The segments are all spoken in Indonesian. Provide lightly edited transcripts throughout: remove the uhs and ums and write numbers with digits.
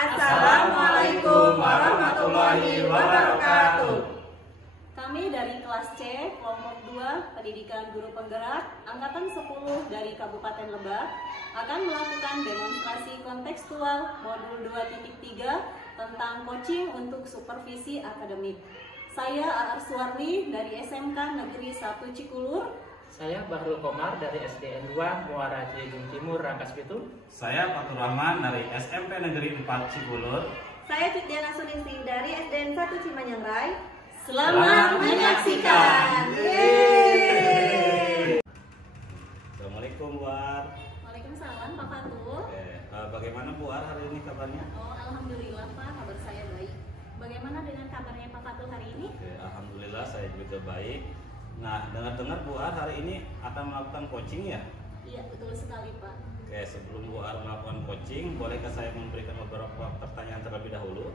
Assalamualaikum warahmatullahi wabarakatuh. Kami dari kelas C, kelompok 2, Pendidikan Guru Penggerak, Angkatan 10 dari Kabupaten Lebak, akan melakukan demonstrasi kontekstual modul 2.3 tentang coaching untuk supervisi akademik. Saya Aar Suwarni dari SMK Negeri 1 Cikulur. Saya Bahrul Komar dari SDN 2 Muara Cilegon Timur, Rangkas Bitung. Saya Fatur Rahman dari SMP Negeri 4 Cikulur. Saya Citdiana Suningsih dari SDN 1 Cimanyang Rai. Selamat menyaksikan. Assalamualaikum Bu Ar. Waalaikumsalam Pak Fatul. Bagaimana Bu Ar hari ini kabarnya? Oh, alhamdulillah Pak, kabar saya baik. Bagaimana dengan kabarnya Pak Fatul hari ini? Alhamdulillah saya juga baik. Nah, dengar-dengar Bu Ar hari ini akan melakukan coaching ya? Iya, betul sekali Pak. Sebelum Bu Ar melakukan coaching, bolehkah saya memberikan beberapa pertanyaan terlebih dahulu?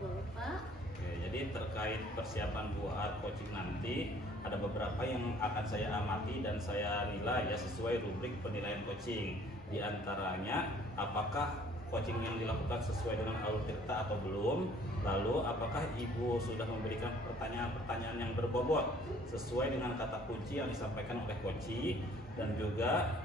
Boleh Pak. Jadi terkait persiapan Bu Ar coaching nanti, ada beberapa yang akan saya amati dan saya nilai ya sesuai rubrik penilaian coaching. Di antaranya, apakah coaching yang dilakukan sesuai dengan alur tirta atau belum? Lalu, apakah Ibu sudah memberikan pertanyaan-pertanyaan yang berbobot sesuai dengan kata kunci yang disampaikan oleh coach? Dan juga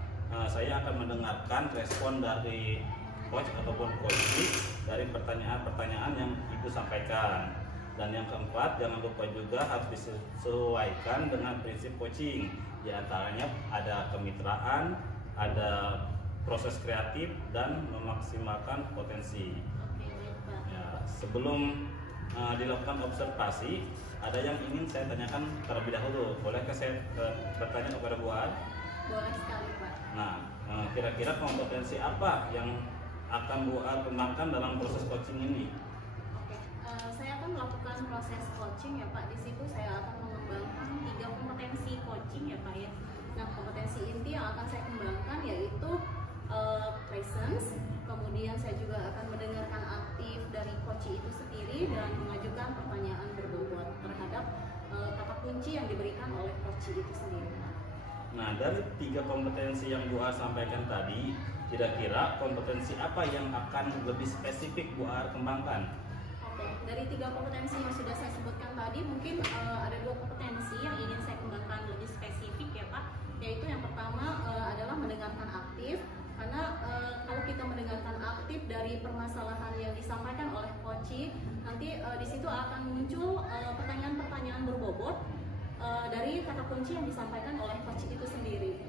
saya akan mendengarkan respon dari coach ataupun coach dari pertanyaan-pertanyaan yang Ibu sampaikan. Dan yang keempat, jangan lupa juga harus disesuaikan dengan prinsip coaching. Di antaranya ada kemitraan, ada proses kreatif, dan memaksimalkan potensi. Ya, sebelum dilakukan observasi, ada yang ingin saya tanyakan terlebih dahulu. Bolehkah saya bertanya kepada Bu Ar? Boleh sekali Pak. Nah, kira-kira kompetensi apa yang akan Bu Ar kembangkan dalam proses coaching ini? Saya akan melakukan proses coaching ya Pak. Di situ saya akan mengembangkan 3 kompetensi coaching ya Pak ya. Nah, kompetensi inti yang akan saya kembangkan yaitu presence, kemudian saya juga akan mendengarkan aktif dari coach itu sendiri dan mengajukan pertanyaan berbobot terhadap kata kunci yang diberikan oleh coach itu sendiri. Nah, dari 3 kompetensi yang Bu Ar sampaikan tadi, kira-kira kompetensi apa yang akan lebih spesifik Bu Ar kembangkan? Dari 3 kompetensi yang sudah saya sebutkan tadi, mungkin ada 2 kompetensi yang ingin saya kembangkan lebih spesifik ya Pak. Yaitu yang pertama adalah mendengarkan aktif, karena kalau kita mendengarkan aktif dari permasalahan yang disampaikan oleh coach, nanti di situ akan muncul pertanyaan-pertanyaan berbobot dari kata kunci yang disampaikan oleh coach itu sendiri.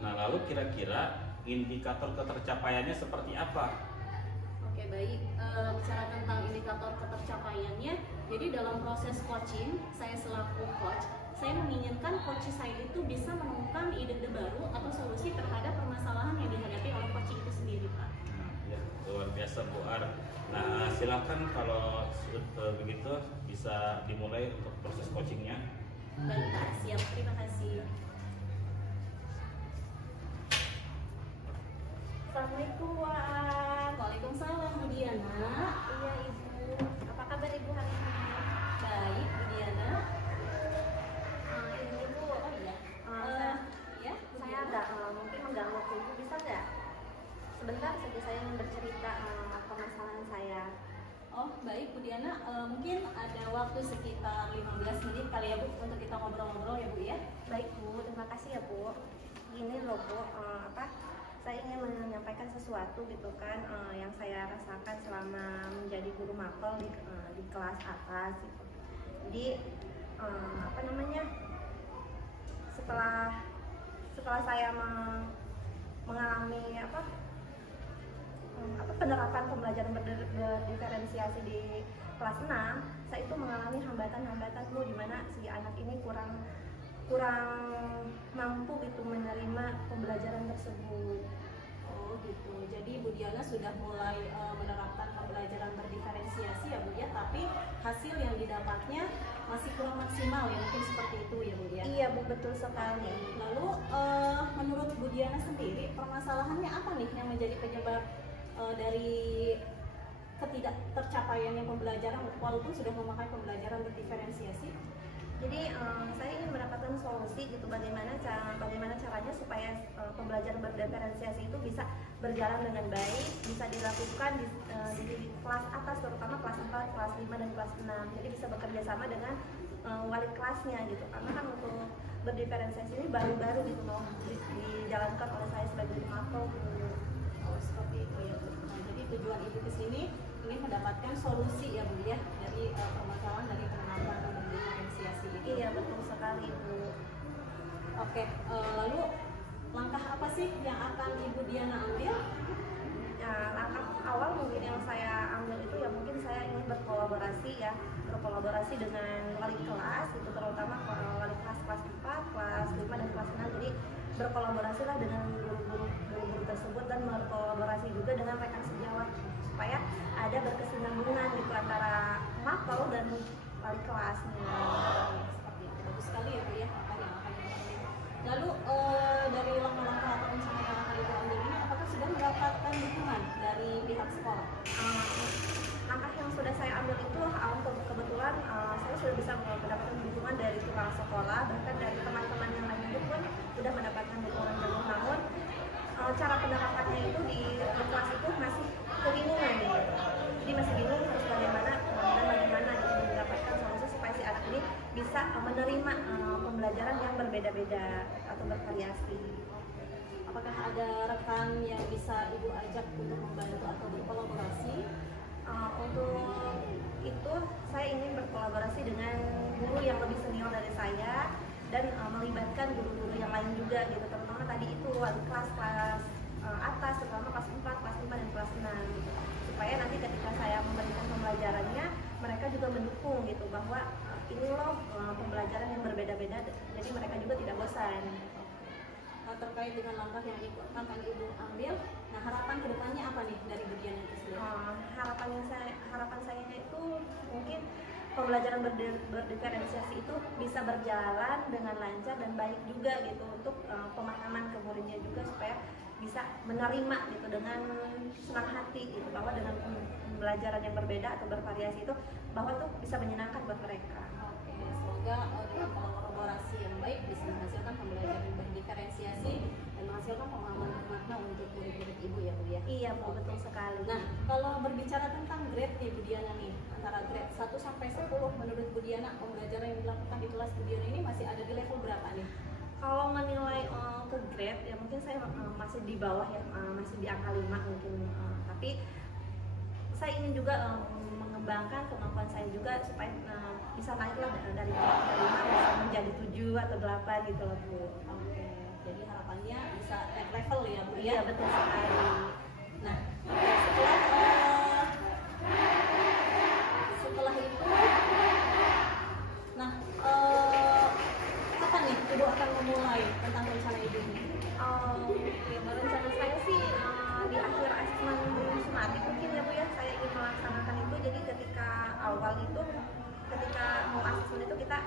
Nah, lalu kira-kira indikator ketercapaiannya seperti apa? Oke, baik. Bicara tentang indikator ketercapaiannya, jadi dalam proses coaching, saya selaku coach, saya menginginkan coach saya itu bisa menemukan ide-ide baru atau solusi terhadap permasalahan yang dihadapi oleh coach itu sendiri, Pak. Nah, ya, luar biasa Bu Ar. Nah, silakan kalau begitu bisa dimulai untuk proses coachingnya. Baik Pak, siap. Terima kasih. Assalamualaikum Bu Ar. Waalaikumsalam Bu Diana. Iya Ibu, apa kabar Ibu hari ini? Baik Bu Diana. Ini Ibu, Ya, saya agak mungkin mengganggu Ibu, bisa nggak? Sebentar saja saya ingin bercerita permasalahan saya. Oh baik Bu Diana, mungkin ada waktu sekitar 15 menit kali ya Bu untuk kita ngobrol-ngobrol ya Bu ya. Baik Bu, terima kasih ya Bu. Gini loh Bu, saya ingin menyampaikan sesuatu gitu kan yang saya rasakan selama menjadi guru mapel di kelas atas gitu. Jadi setelah saya mengalami penerapan pembelajaran berdiferensiasi di kelas 6, saya itu mengalami hambatan-hambatan Bu, di mana si anak ini kurang mampu gitu menerima pembelajaran tersebut. Oh gitu. Jadi Bu Diana sudah mulai menerapkan pembelajaran berdiferensiasi ya Bu ya, tapi hasil yang didapatnya masih kurang maksimal ya, mungkin seperti itu ya Bu ya. Iya Bu, betul sekali. Lalu menurut Bu Diana sendiri permasalahannya apa nih yang menjadi penyebab dari ketidak tercapaiannya pembelajaran walaupun sudah memakai pembelajaran berdiferensiasi? Jadi saya ingin mendapatkan solusi gitu, bagaimana caranya supaya pembelajaran berdiferensiasi itu bisa berjalan dengan baik, bisa dilakukan di kelas atas, terutama kelas 4, kelas 5, dan kelas 6. Jadi bisa bekerja sama dengan wali kelasnya gitu, karena kan untuk berdiferensiasi ini baru-baru gitu mau dijalankan oleh saya sebagai guru mapel gitu. Oh, seperti itu ya Bu. Nah, jadi tujuan Ibu ke sini ingin mendapatkan solusi ya Bu ya dari permasalahan dari penerapan berdiferensiasi itu. Iya, betul sekali Bu. Oke, lalu langkah apa sih yang akan Ibu Diana ambil? Ya, langkah awal mungkin yang saya ambil itu ya mungkin saya ingin berkolaborasi dengan wali kelas itu, terutama wali kelas kelas 4, kelas 5, dan kelas 6. Jadi berkolaborasilah dengan guru-guru tersebut dan berkolaborasi juga dengan rekan sejawat supaya ada berkesinambungan gitu antara mapel dan wali kelasnya. Seperti itu, bagus sekali ya Bu ya apa yang akan Ibu ambil. Lalu dari langkah-langkah atau usaha yang akan Ibu ambil ini, apakah sudah mendapatkan dukungan dari pihak sekolah? Langkah yang sudah saya ambil itu kebetulan saya sudah bisa mendapatkan dukungan dari kepala sekolah, bahkan dari teman-teman yang lainnya pun sudah mendapatkan dukungan penuh. Namun cara penerapannya itu di kelas itu masih kebingungan gitu. Jadi masih bingung harus bagaimana gitu mendapatkan solusi supaya si anak ini bisa menerima pembelajaran yang berbeda-beda atau bervariasi. Apakah ada rekan yang bisa Ibu ajak untuk membantu atau berkolaborasi? Untuk itu saya ingin berkolaborasi dengan guru yang lebih senior dari saya dan melibatkan guru-guru yang lain juga gitu, terutama tadi itu wali kelas-kelas atas, terutama kelas 4, kelas 5, dan kelas 6 gitu. Supaya nanti ketika saya memberikan pembelajarannya, mereka juga mendukung gitu bahwa ini loh pembelajaran yang berbeda-beda, jadi mereka juga tidak bosan. Terkait dengan langkah yang akan Ibu ambil, nah harapan kedepannya apa nih dari Bu Diana itu sendiri? Harapan saya itu mungkin pembelajaran berdiferensiasi itu bisa berjalan dengan lancar dan baik juga gitu untuk pemahaman ke muridnya juga, supaya bisa menerima gitu dengan senang hati gitu, bahwa dengan pembelajaran yang berbeda atau bervariasi itu bahwa tuh bisa menyenangkan buat mereka. Oke, semoga dengan kolaborasi yang baik bisa menghasilkan pembelajaran berdiferensiasi dan menghasilkan pemahaman bermakna untuk murid-murid Ibu ya Bu ya. Iya Bu, betul sekali. Nah, kalau berbicara tentang grade nih Bu Diana nih, antara grade 1 sampai 10 menurut Bu Diana, pembelajaran yang dilakukan di kelas Bu Diana ini masih ada di level berapa nih? Kalau menilai ke grade ya mungkin saya masih di bawah ya, masih di angka 5 mungkin, tapi saya ingin juga mengembangkan kemampuan saya juga supaya bisa naiklah dari 5 menjadi 7 atau 8 gitu loh Bu. Oke, jadi harapannya bisa naik level ya Bu ya? Iya, betul sekali. Nah, setelah itu, nah kapan nih Ibu akan memulai tentang rencana Ibu ini? Ya, rencana saya sih di akhir asesmen sumatif mungkin ya Bu ya, saya ingin melaksanakan itu. Jadi ketika awal itu, ketika mau asesmen itu kita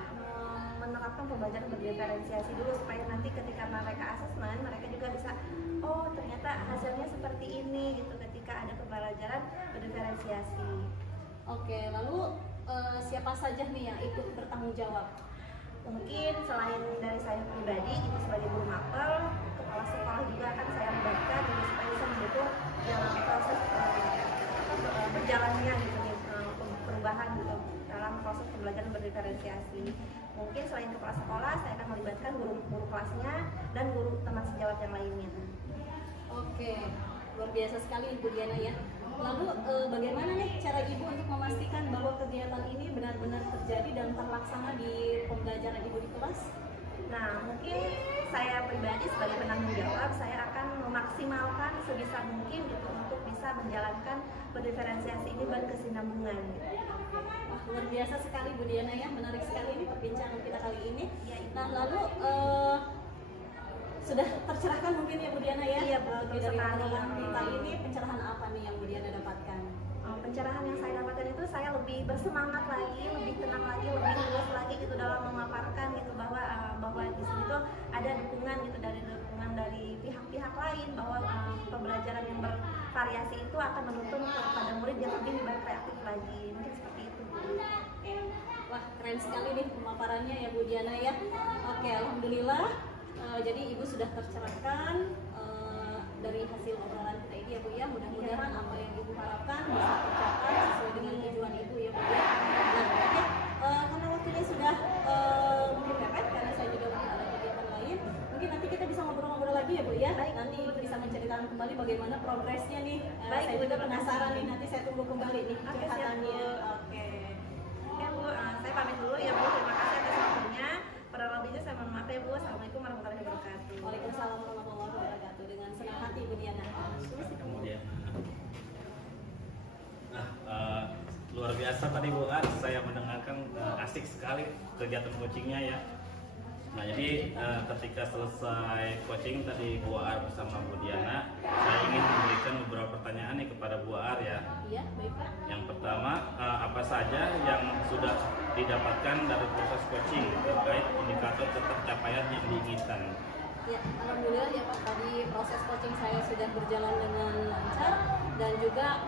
menerapkan pembelajaran berdiferensiasi dulu, supaya nanti ketika mereka asesmen mereka juga bisa, oh ternyata hasilnya seperti ini gitu ketika ada pembelajaran berdiferensiasi. Oke, lalu siapa saja nih yang ikut bertanggung jawab? Mungkin selain dari saya pribadi gitu sebagai guru mapel, kepala sekolah juga akan saya libatkan gitu, supaya bisa mendukung dalam proses berjalannya gitu perubahan gitu dalam proses pembelajaran berdiferensiasi. Mungkin selain kepala sekolah, saya akan melibatkan guru kelasnya dan guru teman sejawat yang lainnya. Oke, luar biasa sekali Ibu Diana ya. Lalu bagaimana nih cara Ibu untuk memastikan bahwa kegiatan ini benar-benar terjadi dan terlaksana di pembelajaran Ibu di kelas? Nah, mungkin saya pribadi sebagai penanggung jawab, saya akan memaksimalkan sebisa mungkin gitu untuk bisa menjalankan berdiferensiasi ini berkesinambungan gitu. Wah, luar biasa sekali Bu Diana ya, menarik sekali ini perbincangan kita kali ini. Ya, nah, lalu sudah tercerahkan mungkin ya Bu Diana ya? Iya, betul dari sekali. kita ini pencerahan apa nih yang Bu Diana dapatkan? Pencerahan yang saya dapatkan itu saya lebih bersemangat lagi, lebih tenang lagi, lebih luas lagi gitu dalam memaparkan gitu bahwa di sini tuh ada dukungan gitu dari pihak-pihak lain, bahwa pembelajaran yang bervariasi itu akan menuntun kepada murid yang lebih berkreatif lagi. Mungkin seperti itu Bu. Oke. Wah, keren sekali nih pemaparannya ya Bu Diana ya. Oke, alhamdulillah. Jadi Ibu sudah tercerahkan dari hasil obrolan kita ini ya Bu ya. Mudah-mudahan apa yang Ibu harapkan bisa tercapai sesuai dengan tujuan Ibu ya Bu ya. Nah, oke, karena waktunya sudah mungkin mepet, karena saya juga mungkin ada kegiatan lain. Mungkin nanti kita bisa ngobrol-ngobrol lagi ya Bu ya. Nanti Ibu bisa menceritakan kembali bagaimana progresnya nih. Baik, Saya Bu. juga penasaran nih, nanti saya tunggu kembali nih Oke, siap, curhatannya. Bu. Oke. Oke Bu, saya pamit dulu ya Bu. Terima kasih atas waktunya. Kurang lebihnya saya mohon maaf ya Bu. Assalamualaikum warahmatullahi wabarakatuh. Waalaikumsalam warahmatullahi wabarakatuh. Dengan senang hati Ibu Diana. Kemudian luar biasa tadi Bu Ar, saya mendengarkan asik sekali kegiatan coachingnya ya. Nah jadi ketika selesai coaching tadi Bu Ar bersama Bu Diana, saya ingin memberikan beberapa pertanyaan nih kepada Bu Ar ya. Iya, baik Pak. Yang pertama, apa saja yang sudah didapatkan dari proses coaching terkait indikator tercapaian yang diinginkan? Ya, alhamdulillah ya Pak, tadi proses coaching saya sudah berjalan dengan lancar dan juga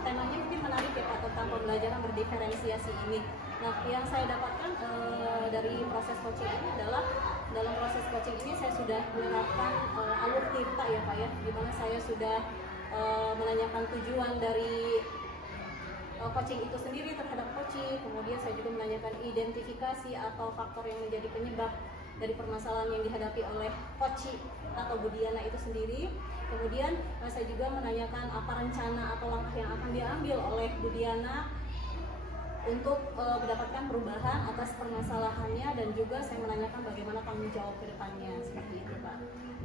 temanya mungkin menarik ya Pak, tentang pembelajaran berdiferensiasi ini. Nah, yang saya dapatkan dari proses coaching ini adalah dalam proses coaching ini saya sudah menerapkan alur tirta ya Pak ya, di mana saya sudah menanyakan tujuan dari coaching itu sendiri terhadap coaching, kemudian saya juga menanyakan identifikasi atau faktor yang menjadi penyebab dari permasalahan yang dihadapi oleh coaching atau Bu Diana itu sendiri. Kemudian saya juga menanyakan apa rencana atau langkah yang akan diambil oleh Bu Diana untuk mendapatkan perubahan atas permasalahannya, dan juga saya menanyakan bagaimana tanggung jawab ke depannya, seperti itu Pak.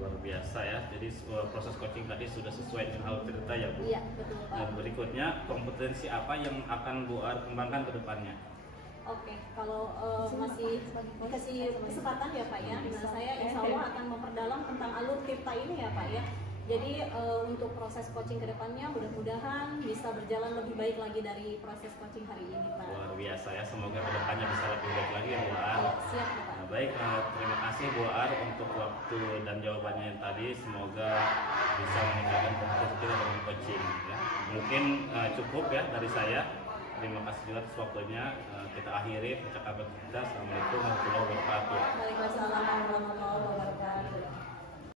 Luar biasa ya, jadi proses coaching tadi sudah sesuai dengan alur cerita ya Bu. Iya, betul Pak. Dan berikutnya, kompetensi apa yang akan Bu Ar kembangkan ke depannya? Oke, kalau masih dikasih kesempatan ya Pak ya, nah saya insya Allah akan memperdalam tentang alur tirta ini ya Pak ya. Jadi untuk proses coaching ke depannya mudah-mudahan bisa berjalan lebih baik lagi dari proses coaching hari ini Pak. Luar biasa ya, semoga ke depannya bisa lebih baik lagi ya Bu Ar. Ya, siap ya Pak. Nah, baik, terima kasih Bu Ar untuk waktu dan jawabannya yang tadi. Semoga bisa meningkatkan kompetensi kita dalam coaching ya. Mungkin cukup ya dari saya. Terima kasih juga atas waktunya. Kita akhiri percakapan kita. Assalamualaikum warahmatullahi wabarakatuh. Waalaikumsalam warahmatullahi wabarakatuh.